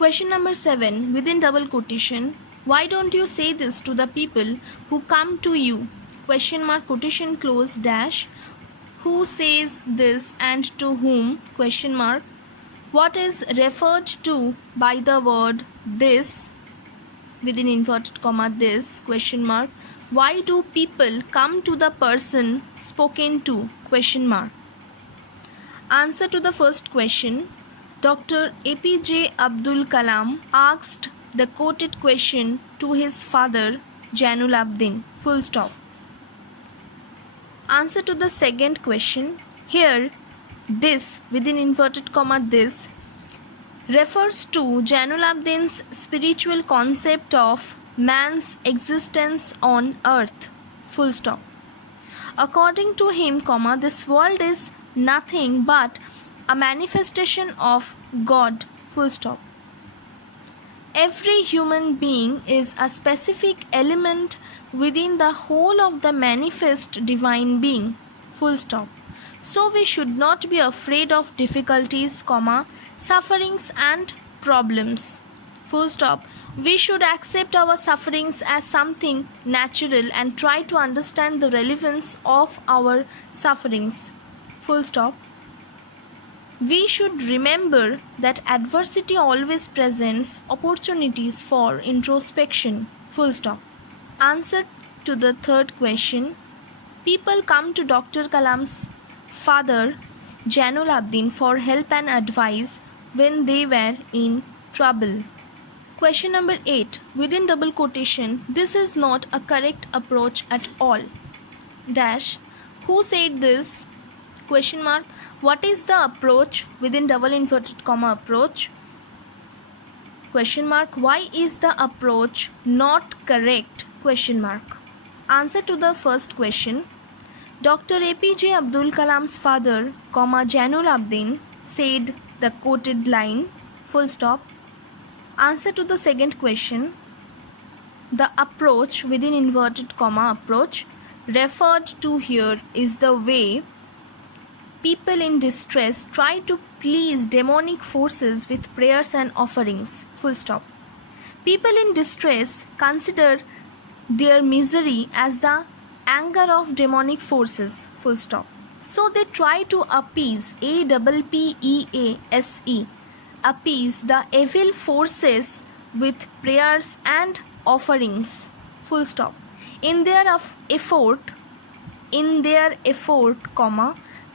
Question number 7 within double quotation. Why don't you say this to the people who come to you? Question mark, quotation close, dash. Who says this and to whom? Question mark. What is referred to by the word this? Within inverted comma this? Question mark. Why do people come to the person spoken to? Question mark. Answer to the first question. Dr. APJ Abdul Kalam asked the quoted question to his father Jainul-Abidin. Full stop. Answer to the second question. Here, this within inverted comma this refers to Jainul-Abidin's spiritual concept of man's existence on earth. Full stop. According to him, this world is nothing but a manifestation of God. Full stop. Every human being is a specific element within the whole of the manifest divine being. Full stop. So we should not be afraid of difficulties, sufferings and problems. Full stop. We should accept our sufferings as something natural and try to understand the relevance of our sufferings. Full stop. We should remember that adversity always presents opportunities for introspection. Full stop. Answer to the third question. People come to Dr. Kalam's father Jainul-Abidin for help and advice when they were in trouble. Question number 8. Within double quotation, this is not a correct approach at all. Dash. Who said this? Question mark. What is the approach? Within double inverted comma approach. Question mark. Why is the approach not correct? Question mark. Answer to the first question. Dr. APJ Abdul Kalam's father, Jainul-Abidin said the quoted line. Full stop. Answer to the second question. The approach within inverted comma approach referred to here is the way people in distress try to please demonic forces with prayers and offerings. Full stop. People in distress consider their misery as the anger of demonic forces. Full stop. So they try to appease, APPEASE, appease the evil forces with prayers and offerings. Full stop. In their effort,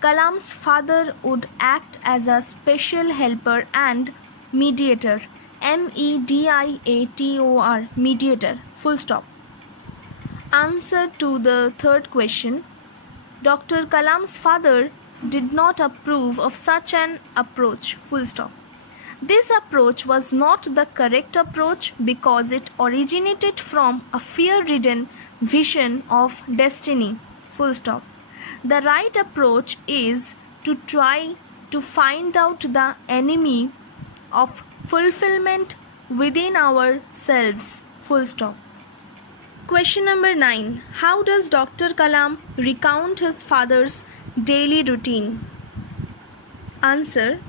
Kalam's father would act as a special helper and mediator. MEDIATOR, mediator. Full stop. Answer to the third question. Dr. Kalam's father did not approve of such an approach. Full stop. This approach was not the correct approach because it originated from a fear-ridden vision of destiny. Full stop. The right approach is to try to find out the enemy of fulfillment within ourselves. Full stop. Question number 9. How does Dr. Kalam recount his father's daily routine? Answer.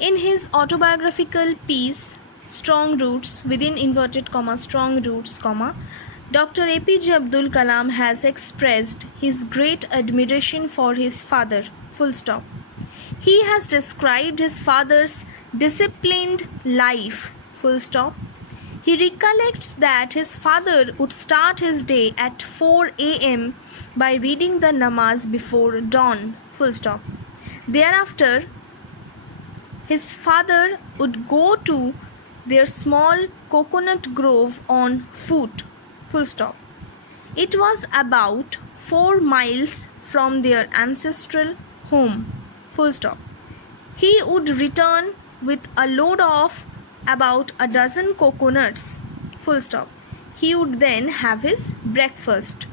In his autobiographical piece, Strong Roots, within inverted comma, Strong Roots, Dr. APJ Abdul Kalam has expressed his great admiration for his father. Full stop. He has described his father's disciplined life. Full stop. He recollects that his father would start his day at 4 a.m. by reading the namaz before dawn. Full stop. Thereafter, his father would go to their small coconut grove on foot. Full stop. It was about 4 miles from their ancestral home. Full stop. He would return with a load of about a dozen coconuts. Full stop. He would then have his breakfast.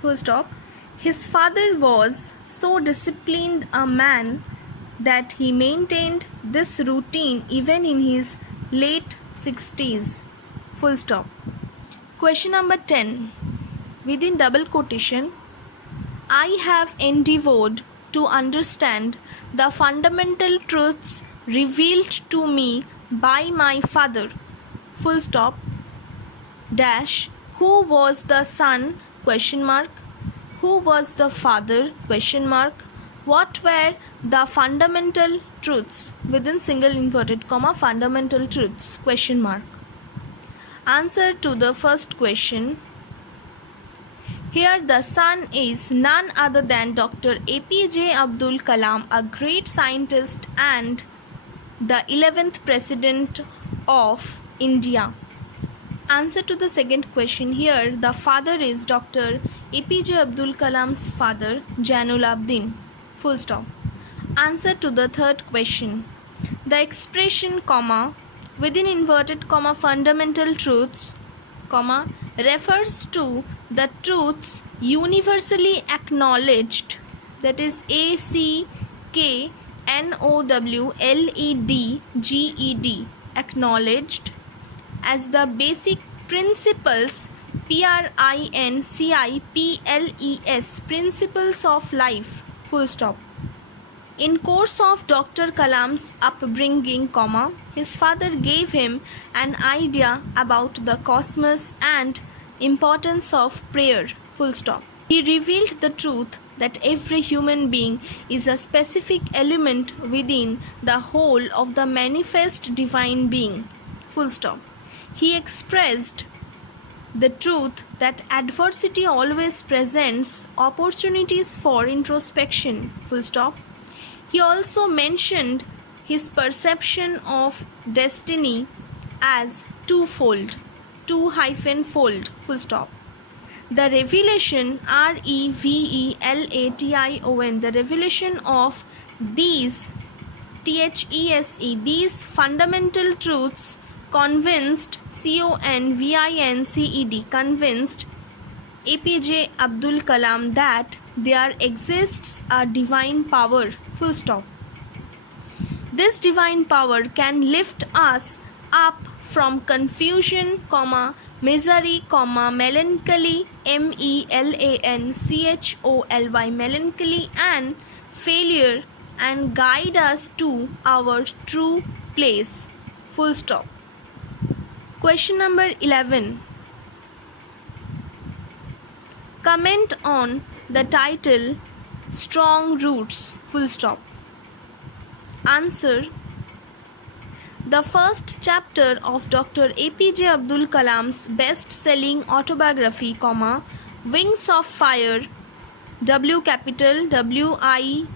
Full stop. His father was so disciplined a man that he maintained this routine even in his late 60s. Full stop. Question number 10. Within double quotation, I have endeavored to understand the fundamental truths revealed to me by my father, full stop, dash, who was the son, question mark, who was the father, question mark, what were the fundamental truths, within single inverted comma, fundamental truths, question mark. Answer to the first question. Here the son is none other than Dr. APJ Abdul Kalam, a great scientist and the 11th President of India. Answer to the second question. Here the father is Dr. APJ Abdul Kalam's father, Jainul Abidin. Full stop. Answer to the third question. The expression comma, within inverted comma, fundamental truths, comma, refers to the truths universally acknowledged, that is ACKNOWLEDGED, acknowledged, as the basic principles, PRINCIPLES, principles of life, full stop. In course of Dr. Kalam's upbringing, comma, his father gave him an idea about the cosmos and importance of prayer, full stop. He revealed the truth that every human being is a specific element within the whole of the manifest divine being, full stop. He expressed the truth that adversity always presents opportunities for introspection, full stop. He also mentioned his perception of destiny as twofold, two-fold, full stop. The revelation, REVELATION, the revelation of these, THESE, these fundamental truths convinced, CONVINCED, convinced APJ Abdul Kalam that there exists a divine power, full stop. This divine power can lift us up from confusion, comma, misery, comma, melancholy, MELANCHOLY, melancholy and failure, and guide us to our true place, full stop. Question number 11. Comment on the title Strong Roots, full stop. Answer. The first chapter of Dr. APJ Abdul Kalam's best-selling autobiography, comma, Wings of Fire, W capital WINGS,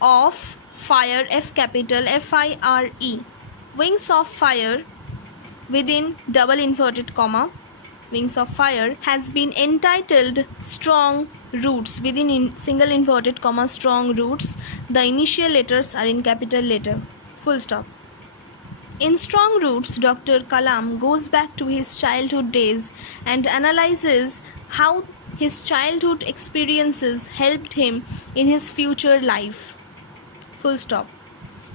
of Fire, F capital FIRE, Wings of Fire, within double inverted comma, Wings of Fire, has been entitled Strong Roots, within single inverted comma, Strong Roots. The initial letters are in capital letter, full stop. In Strong Roots, Dr. Kalam goes back to his childhood days and analyzes how his childhood experiences helped him in his future life, full stop.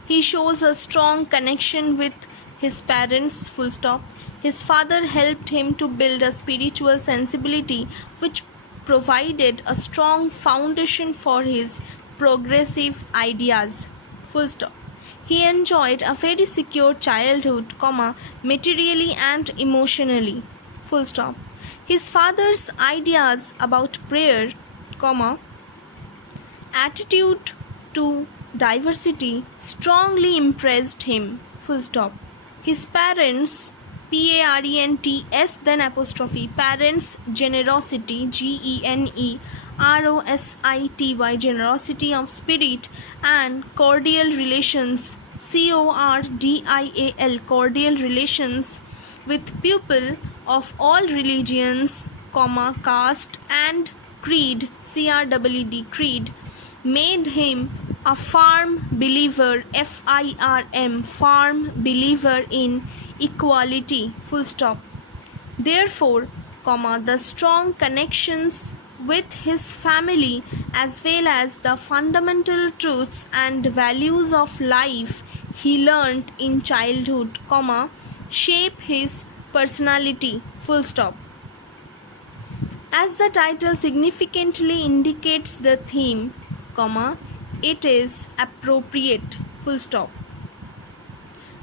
He shows a strong connection with his parents, full stop. His father helped him to build a spiritual sensibility which provided a strong foundation for his progressive ideas, full stop. He enjoyed a very secure childhood, comma, materially and emotionally, full stop. His father's ideas about prayer, comma, attitude to diversity strongly impressed him, full stop. His parents, PARENTS, then apostrophe, parents' generosity, GENEROSITY, generosity of spirit, and cordial relations, CORDIAL, cordial relations with people of all religions, comma, caste and creed, CREED, creed, made him a firm believer, FIRM, firm believer in equality, full stop. Therefore, comma, the strong connections with his family as well as the fundamental truths and values of life he learnt in childhood, comma, shape his personality, full stop. As the title significantly indicates the theme, comma, it is appropriate, full stop.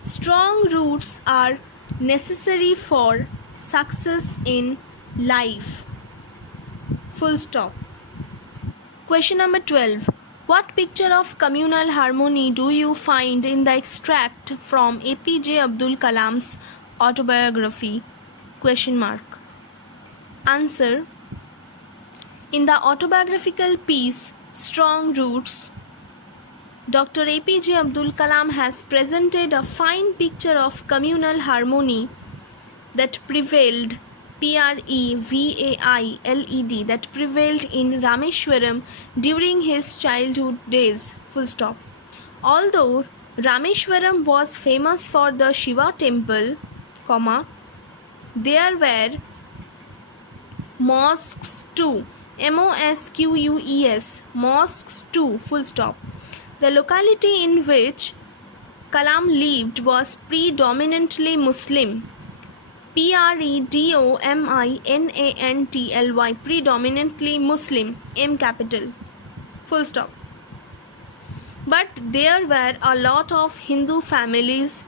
Strong roots are necessary for success in life. Full stop. Question number 12. What picture of communal harmony do you find in the extract from APJ Abdul Kalam's autobiography? Question mark. Answer. In the autobiographical piece Strong Roots, Dr. APJ Abdul Kalam has presented a fine picture of communal harmony that prevailed that prevailed in Rameshwaram during his childhood days. Full stop. Although Rameshwaram was famous for the Shiva temple, there were mosques too. MOSQUES, mosques too. Full stop. The locality in which Kalam lived was predominantly Muslim. PREDOMINANTLY, predominantly Muslim, M capital. Full stop. But there were a lot of Hindu families,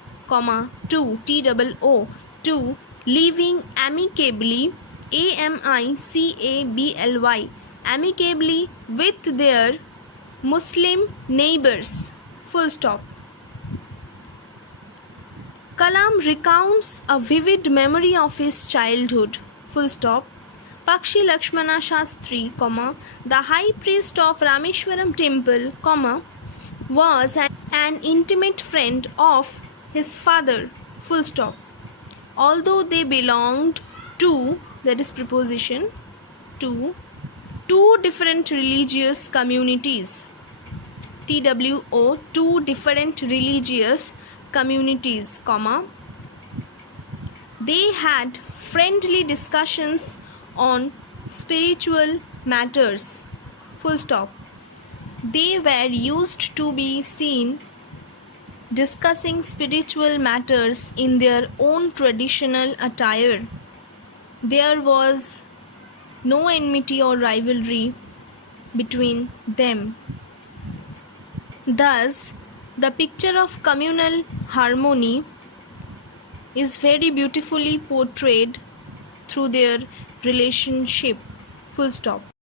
too, TOO, living amicably, AMICABLY, amicably with their Muslim neighbors. Full stop. Kalam recounts a vivid memory of his childhood. Full stop. Pakshi Lakshmana Shastri, the high priest of Rameshwaram temple, was an intimate friend of his father. Full stop. Although they belonged to, that is preposition, to two different religious communities. TWO, two different religious communities, they had friendly discussions on spiritual matters. Full stop. They were used to be seen discussing spiritual matters in their own traditional attire. There was no enmity or rivalry between them. Thus, the picture of communal harmony is very beautifully portrayed through their relationship. Full stop.